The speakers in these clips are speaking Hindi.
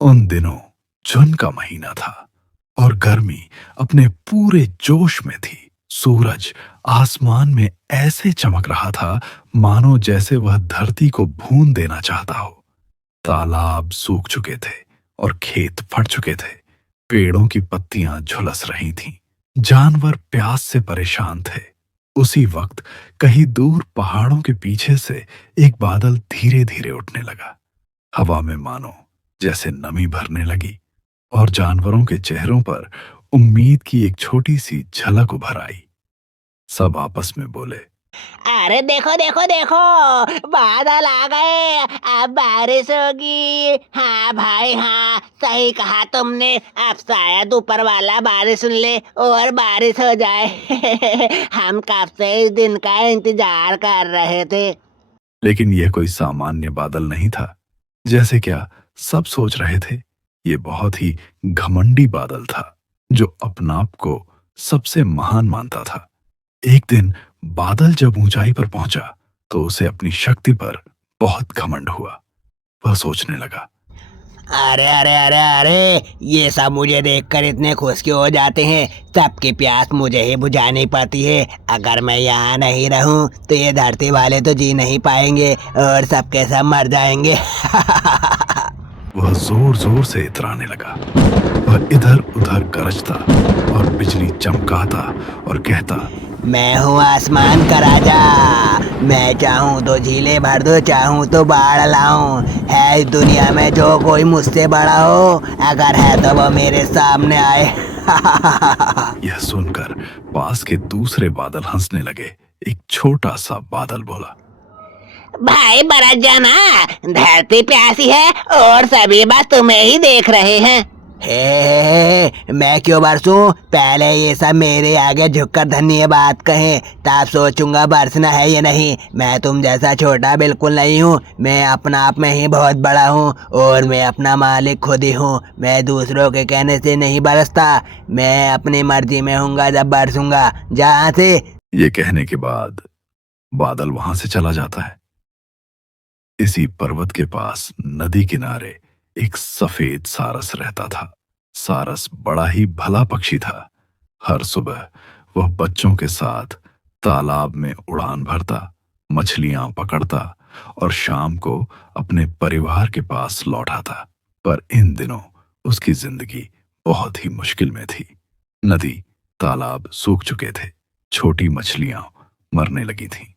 उन दिनों जून का महीना था और गर्मी अपने पूरे जोश में थी। सूरज आसमान में ऐसे चमक रहा था मानो जैसे वह धरती को भून देना चाहता हो। तालाब सूख चुके थे और खेत फट चुके थे। पेड़ों की पत्तियां झुलस रही थीं। जानवर प्यास से परेशान थे। उसी वक्त कहीं दूर पहाड़ों के पीछे से एक बादल धीरे धीरे उठने लगा। हवा में मानो जैसे नमी भरने लगी और जानवरों के चेहरों पर उम्मीद की एक छोटी सी झलक उभर आई। सब आपस में बोले, अरे देखो देखो देखो, बादल आ गए, अब बारिश होगी। हाँ भाई हाँ, सही कहा तुमने। अब शायद ऊपर वाला बारिश सुन ले और बारिश हो जाए। हम कब से इस दिन का इंतजार कर रहे थे। लेकिन यह कोई सामान्य बादल नहीं था। जैसे क्या सब सोच रहे थे, ये बहुत ही घमंडी बादल था जो अपना आप को सबसे महान मानता था। एक दिन बादल जब ऊंचाई पर पहुंचा तो उसे अपनी शक्ति पर बहुत घमंड हुआ। वह सोचने लगा, अरे अरे अरे अरे, ये सब मुझे देखकर इतने खुश क्यों हो जाते हैं। सबकी प्यास मुझे ही बुझानी पड़ती है। अगर मैं यहाँ नहीं रहूँ तो ये धरती वाले तो जी नहीं पाएंगे और सबके सब मर जाएंगे। वह जोर जोर से इतराने लगा। वह इधर उधर गरजता और बिजली चमकाता और कहता, मैं हूँ आसमान का राजा। मैं चाहूँ तो झीलें भर दूँ, चाहूँ तो बाढ़ लाऊं। है इस दुनिया में जो कोई मुझसे बड़ा हो, अगर है तो वो मेरे सामने आए। यह सुनकर पास के दूसरे बादल हंसने लगे। एक छोटा सा बादल बोला, भाई बरस जाना, धरती प्यासी है और सभी बस तुम्हें ही देख रहे हैं। मैं क्यों बरसूं? पहले ये सब मेरे आगे झुककर धन्यवाद कहें, तब सोचूंगा बरसना है या नहीं। मैं तुम जैसा छोटा बिल्कुल नहीं हूँ। मैं अपना आप में ही बहुत बड़ा हूँ और मैं अपना मालिक खुद ही हूँ। मैं दूसरों के कहने से नहीं बरसता। मैं अपनी मर्जी में हूँगा जब बरसूंगा। जहाँ से। ये कहने के बाद बादल वहां से चला जाता है। इसी पर्वत के पास नदी किनारे एक सफेद सारस रहता था। सारस बड़ा ही भला पक्षी था। हर सुबह वह बच्चों के साथ तालाब में उड़ान भरता, मछलियां पकड़ता और शाम को अपने परिवार के पास लौट आता। पर इन दिनों उसकी जिंदगी बहुत ही मुश्किल में थी। नदी, तालाब सूख चुके थे। छोटी मछलियां मरने लगी थीं।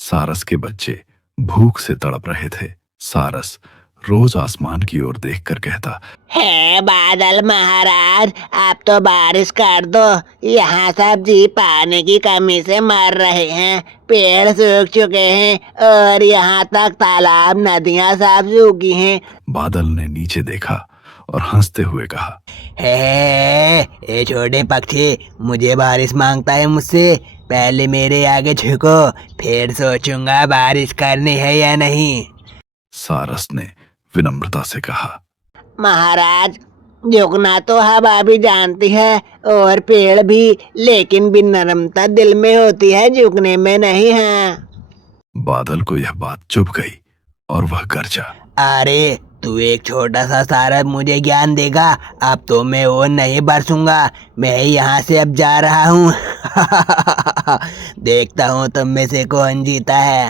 सारस के बच्चे भूख से तड़प रहे थे। सारस रोज आसमान की ओर देखकर कहता, है बादल महाराज, आप तो बारिश कर दो। यहाँ सब जी पानी की कमी से मर रहे हैं। पेड़ सूख चुके हैं और यहाँ तक तालाब नदियाँ सब सूखी हैं। बादल ने नीचे देखा और हंसते हुए कहा, है ये छोटे पक्षी मुझे बारिश मांगता है मुझसे। पहले मेरे आगे झुको, फिर सोचूंगा बारिश करनी है या नहीं। सारस ने विनम्रता से कहा, महाराज, झुकना तो हवा भी जानती है और पेड़ भी, लेकिन विनम्रता दिल में होती है, झुकने में नहीं है। बादल को यह बात चुभ गई और वह गरजा, अरे तू एक छोटा सा सारस मुझे ज्ञान देगा? अब तो मैं और नहीं बरसूंगा। मैं यहाँ से अब जा रहा हूँ। देखता हूँ तुम में से कौन जीता है।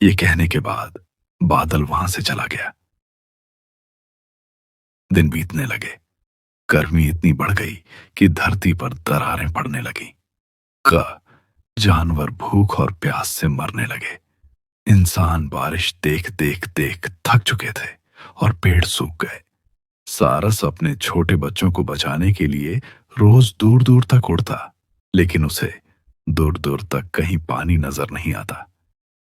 ये कहने के बाद बादल वहां से चला गया। दिन बीतने लगे। गर्मी इतनी बढ़ गई कि धरती पर दरारें पड़ने लगी। जानवर भूख और प्यास से मरने लगे। इंसान बारिश देख देख देख थक चुके थे और पेड़ सूख गए। सारस अपने छोटे बच्चों को बचाने के लिए रोज दूर दूर तक उड़ता, लेकिन उसे दूर दूर तक कहीं पानी नजर नहीं आता।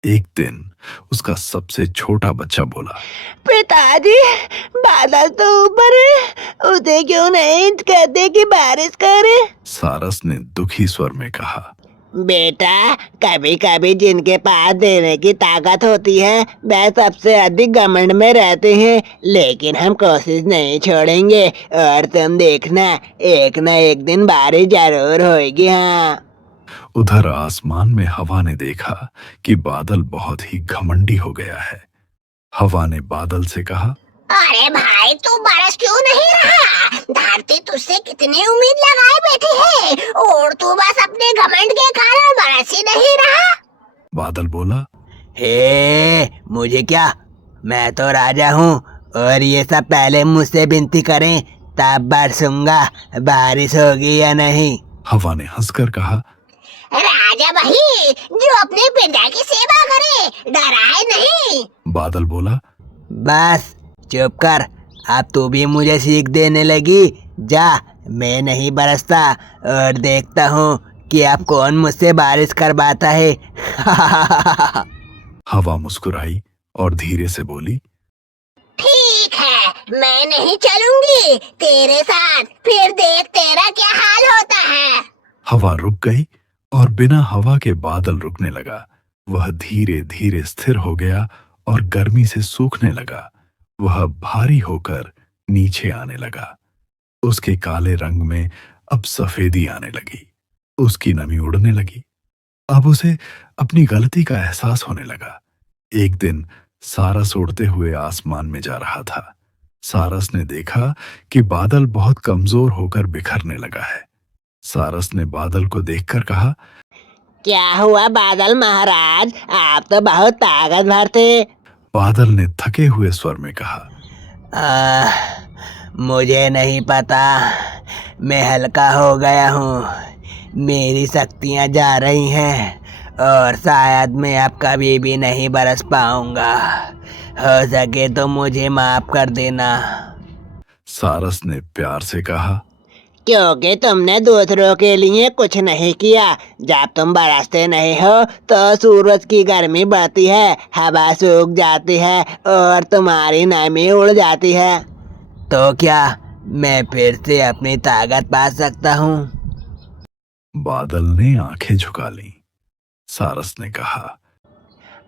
एक दिन उसका सबसे छोटा बच्चा बोला, पिताजी, बादल तो ऊपर है, उसे क्यों नहीं कहते कि बारिश करे? सारस ने दुखी स्वर में कहा, बेटा, कभी कभी जिनके पास देने की ताकत होती है वह सबसे अधिक घमंड में रहते हैं। लेकिन हम कोशिश नहीं छोड़ेंगे और तुम देखना, एक न एक दिन बारिश जरूर होगी। हाँ। उधर आसमान में हवा ने देखा कि बादल बहुत ही घमंडी हो गया है। हवा ने बादल से कहा, अरे भाई तू बरस क्यों नहीं रहा? धरती तुझसे कितनी उम्मीद लगाए बैठी है और तू बस अपने घमंड के कारण बरस ही नहीं रहा। बादल बोला, हे, मुझे क्या, मैं तो राजा हूँ और ये सब पहले मुझसे विनती करें तब बरसूंगा, बारिश होगी या नहीं। हवा ने हंसकर कहा, राजा वही जो अपने पिता की सेवा करे, डराए नहीं। बादल बोला, बस चुप कर, अब तू भी मुझे सीख देने लगी। जा, मैं नहीं बरसता और देखता हूँ कि अब कौन मुझसे बारिश करवाता है। हवा मुस्कुराई और धीरे से बोली, ठीक है, मैं नहीं चलूंगी तेरे साथ, फिर देख तेरा क्या हाल होता है। हवा रुक गई और बिना हवा के बादल रुकने लगा। वह धीरे धीरे स्थिर हो गया और गर्मी से सूखने लगा। वह भारी होकर नीचे आने लगा। उसके काले रंग में अब सफेदी आने लगी। उसकी नमी उड़ने लगी। अब उसे अपनी गलती का एहसास होने लगा। एक दिन सारस उड़ते हुए आसमान में जा रहा था। सारस ने देखा कि बादल बहुत कमजोर होकर बिखरने लगा है। सारस ने बादल को देखकर कहा, क्या हुआ बादल महाराज, आप तो बहुत ताकतवर थे। बादल ने थके हुए स्वर में कहा, मुझे नहीं पता, मैं हल्का हो गया हूँ। मेरी शक्तियाँ जा रही हैं और शायद मैं अब कभी भी नहीं बरस पाऊंगा। हो सके तो मुझे माफ कर देना। सारस ने प्यार से कहा, क्योंकि तुमने दूसरों के लिए कुछ नहीं किया। जब तुम बरसते नहीं हो तो सूरज की गर्मी बढ़ती है, हवा सूख जाती है और तुम्हारी नमी उड़ जाती है। तो क्या मैं फिर से अपनी ताकत पा सकता हूँ? बादल ने आंखें झुका लीं। सारस ने कहा,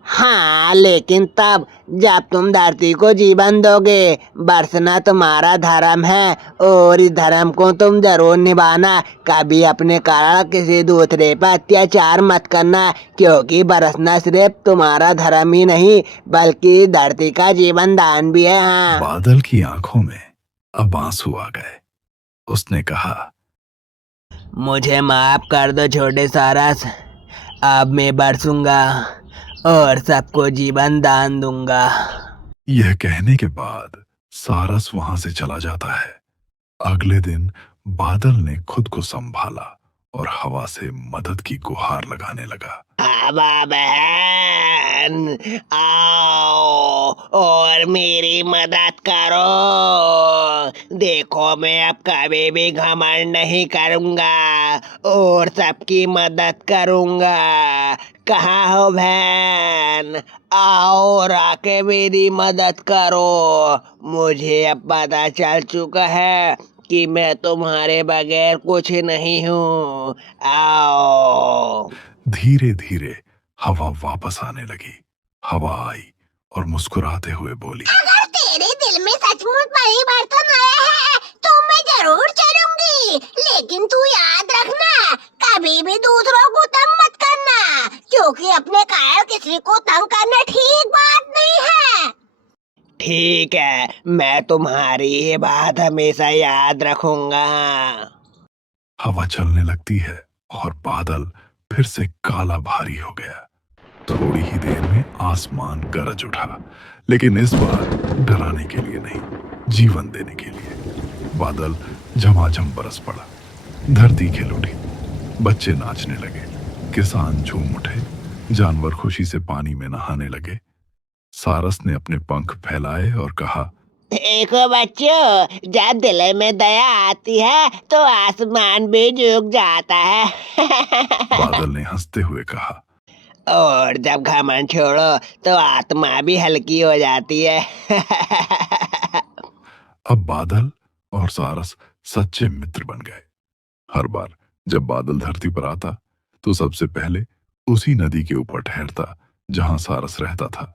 हाँ, लेकिन तब जब तुम धरती को जीवन दोगे। बरसना तुम्हारा धर्म है और इस धर्म को तुम जरूर निभाना। कभी अपने कारण किसी दूसरे पर अत्याचार मत करना, क्योंकि बरसना सिर्फ तुम्हारा धर्म ही नहीं बल्कि धरती का जीवन दान भी है। हाँ, बादल की आंखों में अब आंसू आ गए। उसने कहा, मुझे माफ कर दो छोटे सारस, अब मैं बरसूंगा और सबको जीवन दान दूंगा। यह कहने के बाद सारस वहां से चला जाता है। अगले दिन बादल ने खुद को संभाला और हवा से मदद की गुहार लगाने लगा। हवा बहन, आओ और मेरी मदद करो। देखो, मैं अब कभी भी घमंड नहीं करूंगा और सबकी मदद करूंगा। कहाँ हो बहन? आओ और आके मेरी मदद करो। मुझे अब पता चल चुका है कि मैं तुम्हारे बगैर कुछ नहीं हूँ। आओ। धीरे धीरे हवा वापस आने लगी। हवा आई और मुस्कुराते हुए बोली, अगर तेरे दिल में सचमुच परिवर्तन आया है तो मैं जरूर चलूंगी, लेकिन तू याद रखना, कभी भी दूसरों को तंग मत करना, क्योंकि अपने कारण किसी को तंग करना ठीक बात नहीं है। ठीक है, मैं तुम्हारी ये बात हमेशा याद रखूंगा। हवा चलने लगती है और बादल फिर से काला भारी हो गया। थोड़ी ही देर में आसमान गरज उठा, लेकिन इस बार डराने के लिए नहीं, जीवन देने के लिए। बादल झमाझम बरस पड़ा। धरती खिल उठी। बच्चे नाचने लगे, किसान झूम उठे, जानवर खुशी से पानी में नहाने लगे। सारस ने अपने पंख फैलाए और कहा, देखो बच्चों, जब दिल में दया आती है तो आसमान भी झुक जाता है। बादल ने हंसते हुए कहा, और जब घमंड छोड़ो तो आत्मा भी हल्की हो जाती है। अब बादल और सारस सच्चे मित्र बन गए। हर बार जब बादल धरती पर आता तो सबसे पहले उसी नदी के ऊपर ठहरता जहां सारस रहता था।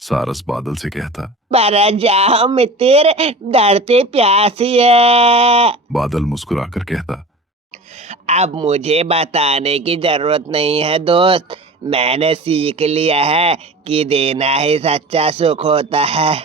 सारस बादल से कहता, बरस जाओ मित्र, धरती प्यासी है। बादल मुस्कुराकर कहता, अब मुझे बताने की जरूरत नहीं है दोस्त, मैंने सीख लिया है कि देना ही सच्चा सुख होता है।